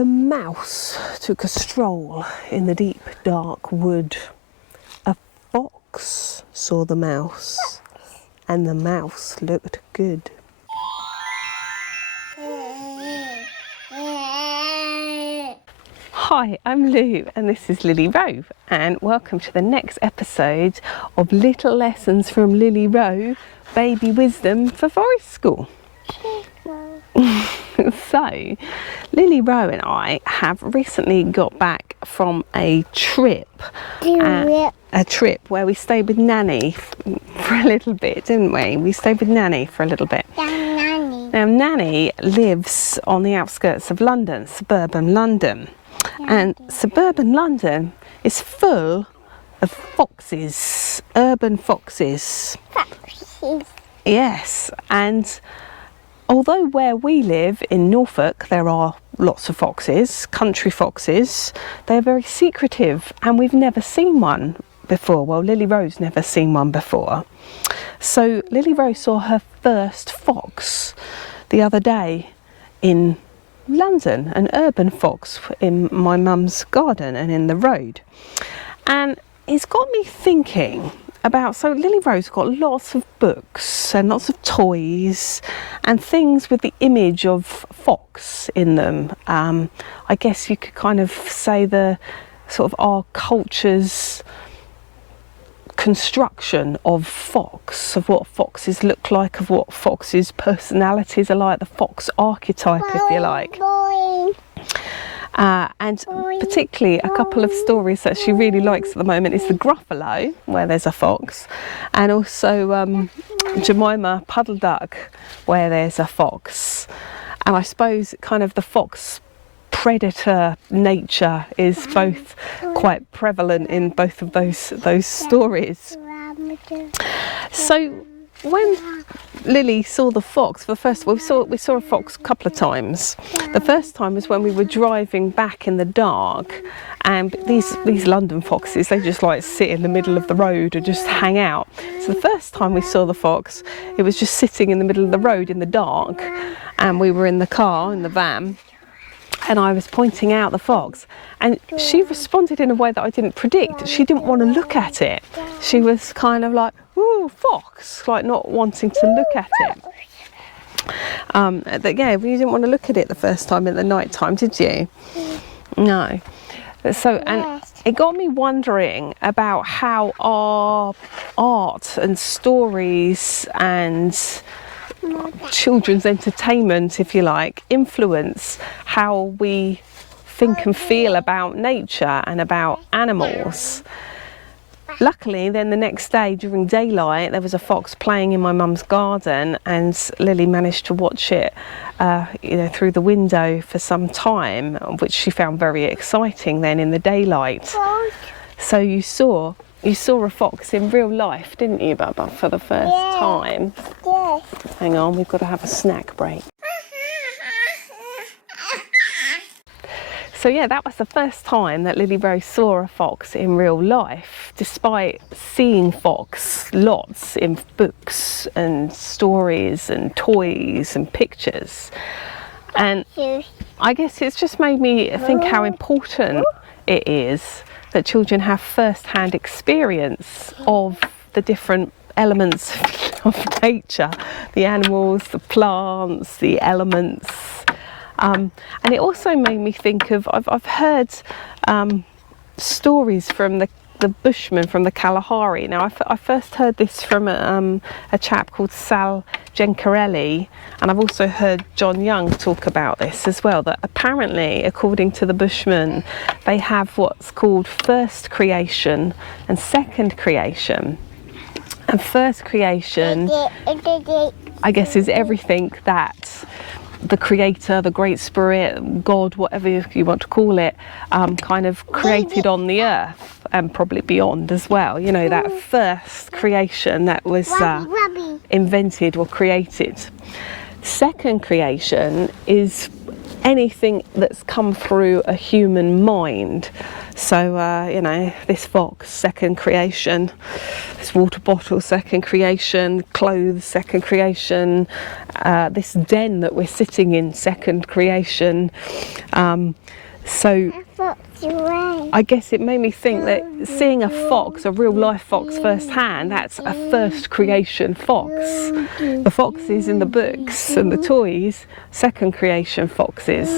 A mouse took a stroll in the deep, dark wood. A fox saw the mouse, and the mouse looked good. Hi, I'm Lou, and this is Lily Roe, and welcome to the next episode of Little Lessons from Lily Roe, Baby Wisdom for Forest School. So, Lily Roe and I have recently got back from a trip where we stayed with Nanny for a little bit, didn't we? We stayed with Nanny for a little bit. Now, Nanny lives on the outskirts of London, suburban London. And suburban London is full of foxes, urban foxes. Yes, and although where we live in Norfolk there are lots of foxes, country foxes, they're very secretive and we've never seen one before. Well, Lily Roe's never seen one before. So Lily Roe saw her first fox the other day in London, an urban fox in my mum's garden and in the road. And it's got me thinking about, so Lily Roe's got lots of books and lots of toys and things with the image of fox in them. I guess you could kind of say the sort of our culture's construction of fox, of what foxes look like, of what foxes' personalities are like, the fox archetype, if you like. And particularly a couple of stories that she really likes at the moment is the Gruffalo, where there's a fox, and also Jemima Puddle Duck, where there's a fox. And I suppose kind of the fox predator nature is both quite prevalent in both of those stories. So when Lily saw the fox for the first time, we saw a fox a couple of times. The first time was when we were driving back in the dark, and these London foxes, they just like sit in the middle of the road and just hang out. So the first time we saw the fox, it was just sitting in the middle of the road in the dark, and we were in the car, in the van, and I was pointing out the fox, and she responded in a way that I didn't predict. She didn't want to look at it. She was kind of like, ooh, fox, like not wanting to look at it. Yeah, you didn't want to look at it the first time in the night time, did you? No. So, and it got me wondering about how our art and stories and children's entertainment, if you like, influence how we think and feel about nature and about animals. Luckily, then the next day during daylight, there was a fox playing in my mum's garden, and Lily managed to watch it through the window for some time, which she found very exciting then in the daylight. So you saw a fox in real life, didn't you, Bubba, for the first time? Yes. Hang on, we've got to have a snack break. So yeah, that was the first time that Lily Roe saw a fox in real life, despite seeing fox lots in books and stories and toys and pictures. And I guess it's just made me think how important it is that children have first-hand experience of the different elements of nature, the animals, the plants, the elements. And it also made me think of, I've heard stories from the Bushmen from the Kalahari. Now, I first heard this from a chap called Sal Gencarelli, and I've also heard John Young talk about this as well, that apparently, according to the Bushmen, they have what's called first creation and second creation. And first creation, I guess, is everything that the creator, the great spirit, God, whatever you want to call it, kind of created on the earth and probably beyond as well. You know, that first creation that was invented or created. Second creation is anything that's come through a human mind. So, you know, this fox, second creation, this water bottle, second creation, clothes, second creation, this den that we're sitting in, second creation. So I guess it made me think that seeing a fox, a real life fox firsthand, that's a first creation fox. The foxes in the books and the toys, second creation foxes.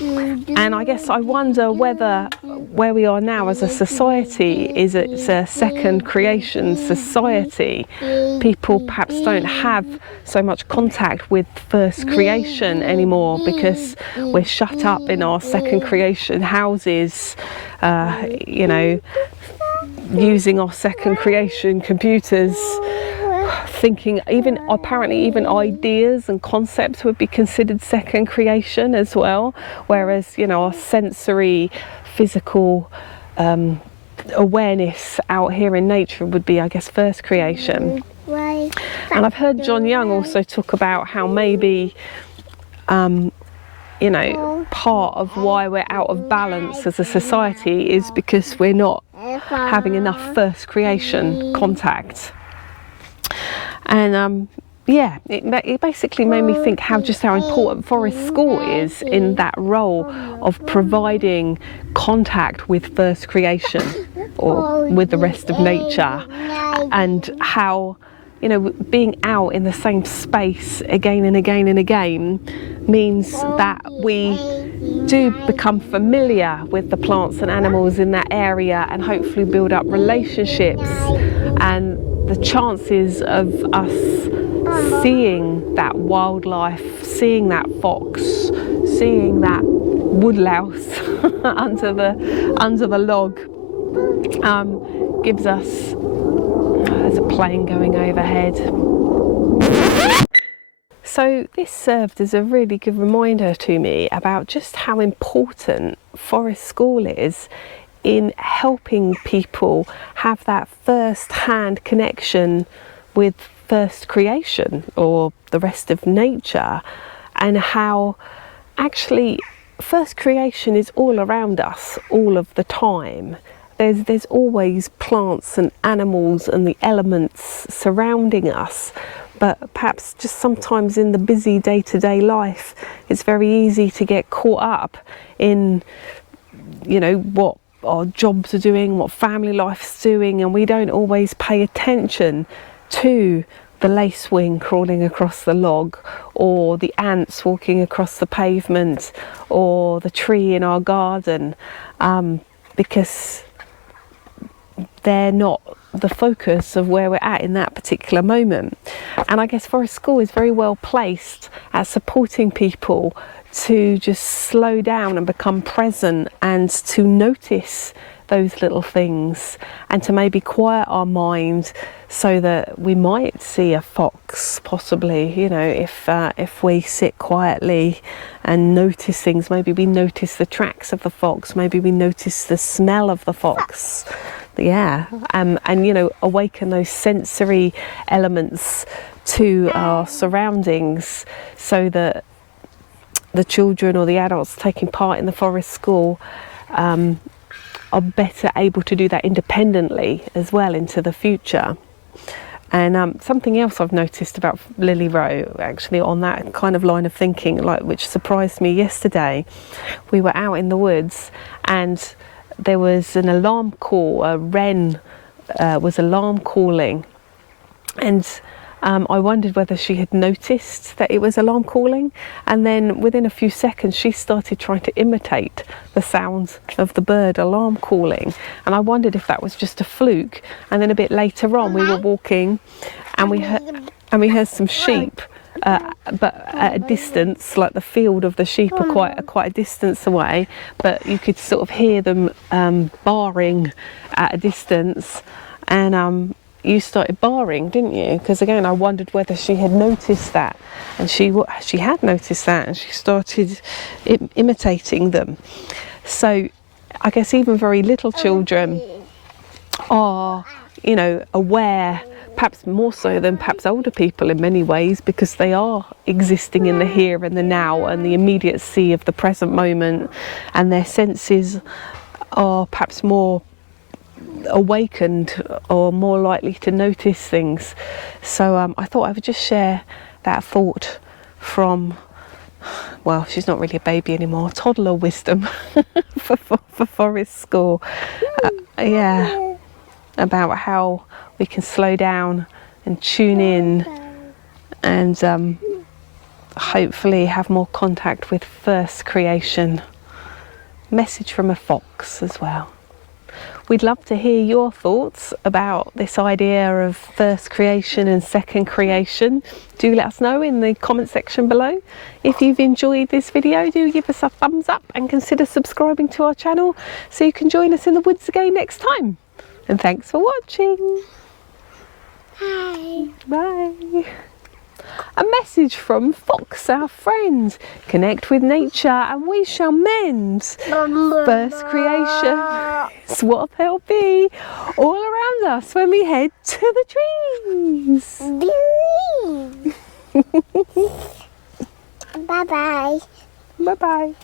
And I guess I wonder whether where we are now as a society is it's a second creation society. People perhaps don't have so much contact with first creation anymore because we're shut up in our second creation houses, you know, using our second creation computers, thinking apparently even ideas and concepts would be considered second creation as well, whereas, you know, our sensory physical awareness out here in nature would be, I guess, first creation. And I've heard John Young also talk about how maybe you know, part of why we're out of balance as a society is because we're not having enough first creation contact. And yeah, it basically made me think how important Forest School is in that role of providing contact with first creation or with the rest of nature, and how, you know, being out in the same space again and again and again means that we do become familiar with the plants and animals in that area and hopefully build up relationships, and the chances of us seeing that wildlife, seeing that fox, seeing that woodlouse under the log gives us, there's a plane going overhead. So this served as a really good reminder to me about just how important Forest School is in helping people have that first-hand connection with first creation or the rest of nature, and how actually first creation is all around us all of the time. There's always plants and animals and the elements surrounding us, but perhaps just sometimes in the busy day-to-day life it's very easy to get caught up in, you know, what our jobs are doing, what family life's doing, and we don't always pay attention to the lacewing crawling across the log, or the ants walking across the pavement, or the tree in our garden, because they're not the focus of where we're at in that particular moment. And I guess Forest School is very well placed at supporting people to just slow down and become present, and to notice those little things, and to maybe quiet our mind so that we might see a fox, possibly, you know, if we sit quietly and notice things. Maybe we notice the tracks of the fox, maybe we notice the smell of the fox. Yeah, and you know, awaken those sensory elements to our surroundings, so that the children or the adults taking part in the Forest School are better able to do that independently as well into the future. And something else I've noticed about Lily Roe, actually on that kind of line of thinking, like, which surprised me yesterday, we were out in the woods and there was an alarm call. A wren was alarm calling, and I wondered whether she had noticed that it was alarm calling, and then within a few seconds she started trying to imitate the sounds of the bird alarm calling, and I wondered if that was just a fluke. And then a bit later on we were walking and we heard some sheep, but at a distance, like the field of the sheep are quite a distance away, but you could sort of hear them barring at a distance, and you started barring, didn't you? Because again, I wondered whether she had noticed that, and she had noticed that, and she started imitating them. So I guess even very little children are, you know, aware perhaps more so than perhaps older people in many ways, because they are existing in the here and the now and the immediacy of the present moment, and their senses are perhaps more awakened or more likely to notice things. So I thought I would just share that thought from, well, she's not really a baby anymore, toddler wisdom for Forest School. Yeah, about how we can slow down and tune in and hopefully have more contact with first creation. Message from a fox as well. We'd love to hear your thoughts about this idea of first creation and second creation. Do let us know in the comment section below. If you've enjoyed this video, do give us a thumbs up and consider subscribing to our channel so you can join us in the woods again next time. And thanks for watching. Bye. Bye. A message from Fox, our friend. Connect with nature and we shall mend. First creation is what there'll be all around us when we head to the trees. Bye-bye. Bye-bye.